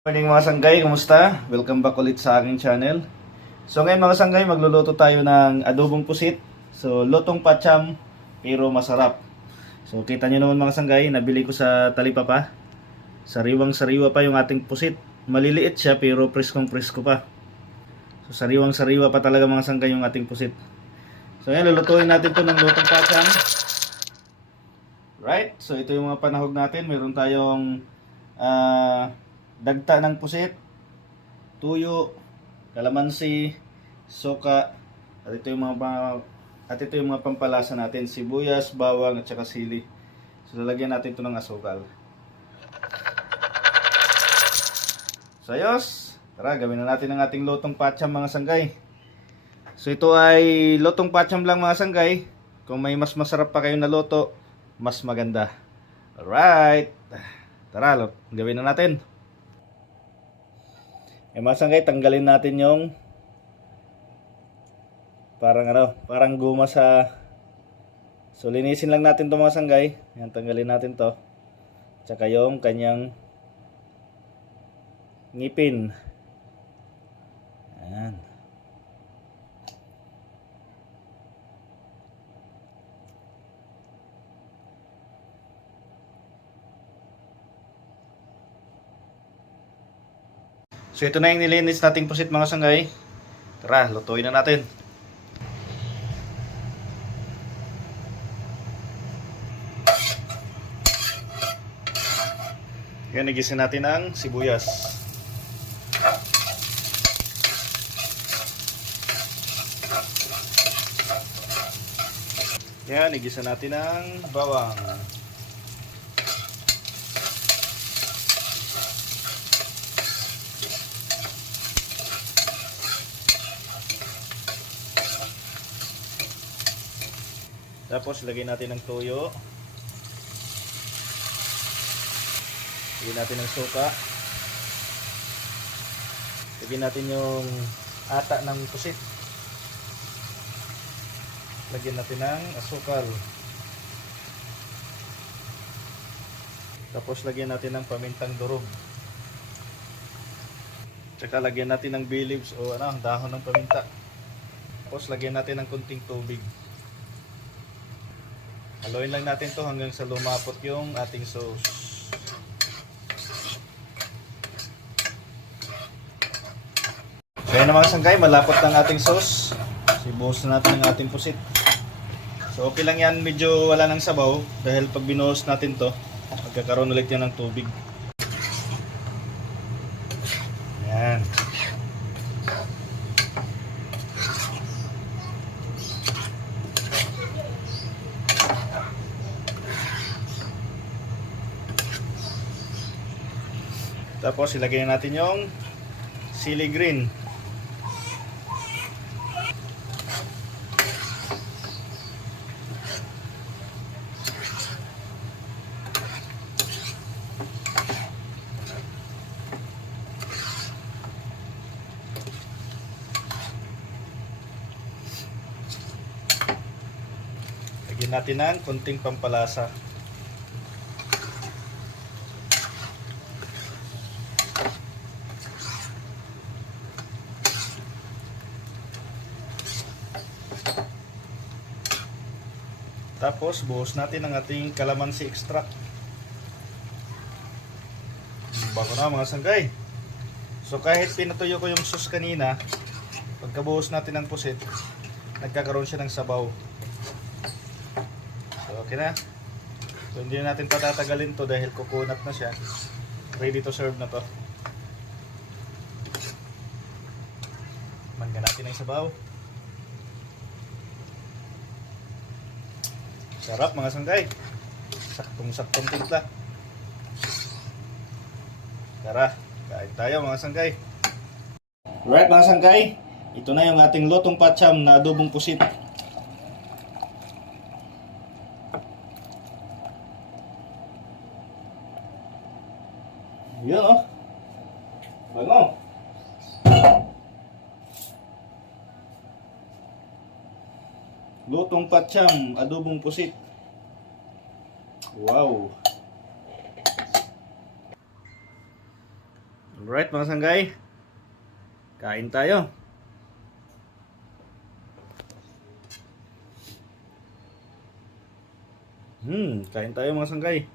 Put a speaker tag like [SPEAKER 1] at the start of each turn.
[SPEAKER 1] Morning mga sanggay, kumusta? Welcome back ulit sa aking channel. So ngayon mga sanggay, magluluto tayo ng adobong pusit. So lutong pacham, pero masarap. So kita nyo naman mga sanggay, nabili ko sa Talipapa. Sariwang sariwa pa yung ating pusit. Maliliit siya pero preskong presko pa. So sariwang sariwa pa talaga mga sanggay yung ating pusit. So ngayon, lulutuin natin to ng lutong pacham. Right? So ito yung mga panahog natin. Meron tayong ah dagta ng pusit, tuyo, kalamansi, soka, at ito yung mga at ito yung mga pampalasa natin, sibuyas, bawang at saka sili. So lalagyan natin ito ng asukal. So ayos, tara gawin na natin ang ating lotong pacham mga sanggay. So ito ay lotong pacham lang mga sanggay. Kung may mas masarap pa kayo na loto, mas maganda. Alright. Tara, gawin na natin. Eh mga sanggay, tanggalin natin yung parang ano, parang guma sa So linisin lang natin 'to mga sanggay. Yan tanggalin natin 'to. Tsaka yung kanyang ngipin. Ayan. So ito na yung nilinis nating pusit mga sanggay. Tara, lutuin na natin. Yan, nagisin natin ang sibuyas. Yan, igisa natin ang bawang. Tapos lagay natin ng toyo. Lagyan natin ng suka. Lagyan natin yung ata ng pusit. Lagyan natin ng asukal. Tapos lagyan natin ng pamintang durog. Tsaka lagyan natin ng bay leaves o ano, dahon ng paminta. Tapos lagyan natin ng kunting tubig. Haluin lang natin to hanggang sa lumapot yung ating sauce. Kaya na mga sanggay, malapot ng ating sauce. Sibuhos na natin ang ating pusit. So okay lang yan, medyo wala ng sabaw dahil pag binuhos natin to, magkakaroon ulit yan ng tubig. Yan. Tapos ilagay natin yung sili green. Lagyan natin ng konting pampalasa. Tapos buhos natin ang ating calamansi extract. Bago na mga sanggay. So kahit pinatuyo ko yung sauce kanina, pagkabuhos natin ng pusit, nagkakaroon siya ng sabaw. So okay na. So hindi na natin patatagalin to dahil kukunat na siya. Ready to serve na to. Mangga natin ang sabaw. Sarap mga sanggay. Saktong-saktong timpla. Tara, kain tayo mga sanggay. Right mga sanggay, ito na yung ating lotong pacham na adobong pusit. Yun oh. Bago. Lutong pacham, adobong pusit. Wow. Alright mga sanggay. Kain tayo. Hmm, kain tayo mga sanggay.